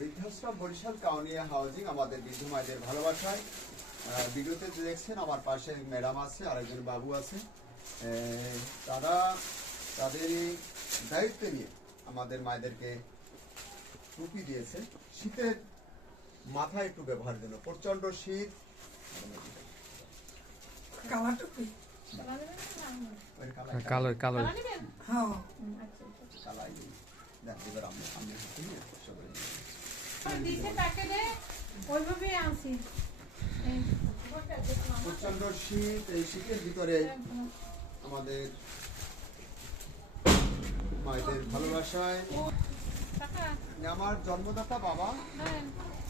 বৃদ্ধাশ্রম বরিশাল কাউনিয়া হাউজিং আমাদের বৃদ্ধ মায়েদের ভালোবাসায়। ভিডিওতে যে দেখছেন আমার পাশে ম্যাডাম আছে আরেকজন বাবু আছে। তারা তাদের দায়িত্ব নিয়ে আমাদের মায়েদেরকে টুপি দিয়েছে। শীতের মাথায় একটু ব্যবহার জন্য প্রচণ্ড শীত। কালা টুপি? ওই কালাই- কালো কালো হ্যাঁ। কালাই। দেখ, এবার প্রচণ্ড শীত এই শীতের ভিতরে আমাদের মায়েদের ভালোবাসায়। আমার জন্মদাতা বাবা হ্যাঁ।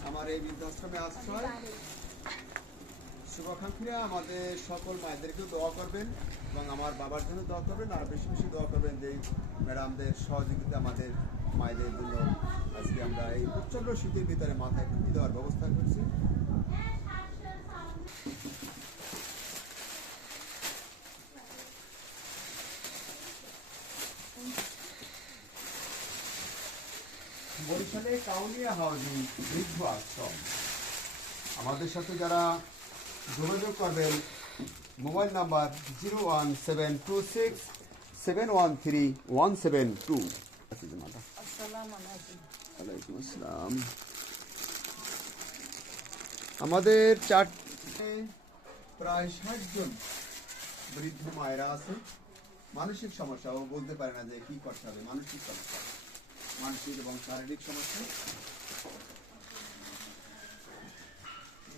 আমার এই বৃদ্ধাশ্রমে আশ্রয়। শুভাকাঙ্ক্ষীরা, আমাদের সকল মায়েদেরকেও দোয়া করবেন এবং আমার বাবার জন্য দোয়া করবেন আর বেশি বেশি দোয়া করবেন যে ম্যাডামদের সহযোগিতা আমাদের মায়েদের জন্য আজকে আমরা এই প্রচণ্ড শীতের ভিতরে মাথায় টুপি দেওয়ার ব্যবস্থা করছি। বরিশালে কাউনিয়া হাউজিং বৃদ্ধ আশ্রম। আমাদের সাথে যারা যোগাযোগ করবেন mobile number zero one seven two six seven one three one seven two. ওয়ালাইকুম আসসালাম। আমাদের চারটে প্রায় ষাট জন বৃদ্ধ মায়েরা আছে। মানসিক সমস্যা ও বলতে পারে না যে কি করতে হবে। মানসিক সমস্যা। মানসিক এবং শারীরিক সমস্যা।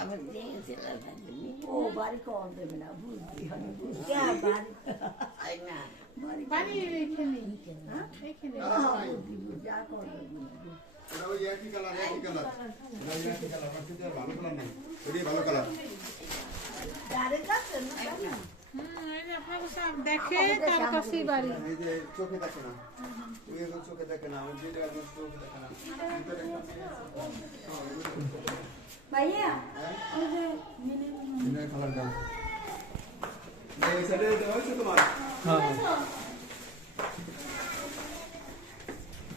আমার দেখেছে ও বাড়ি কল দেবে না বুঝবি আমি বুঝবি তাই না বাড়ি এইখানে এইখানে যা করবে এটা ওই একই কালার একই কালার। এটা ওই একই কালার আমার কিন্তু ভালো কালার নাই। ওইটাই ভালো কালার। গাড়ি যাচ্ছে না হুম এই যে আপনার কাছে দেখে তার কাছেই বাড়ি। এই যে চোখে দেখে না। ওই এখন চোখে দেখে না যেটা একদম চোখে দেখে না। ভিতরে একটা মেয়ে আছে। ভাইয়া কালার দাও এই সাইডে দেওয়া হয়েছে তোমার?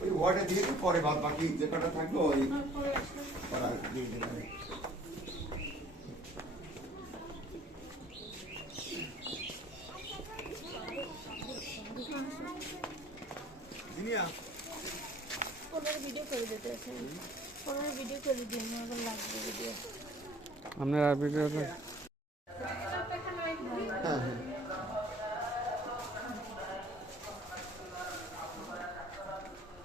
ওই ওয়ার্ডে দিয়ে তো পরে বাদ বাকি যে কটা থাকল ওই ওরা দিয়ে দেবে। জিনিয়া। ওনার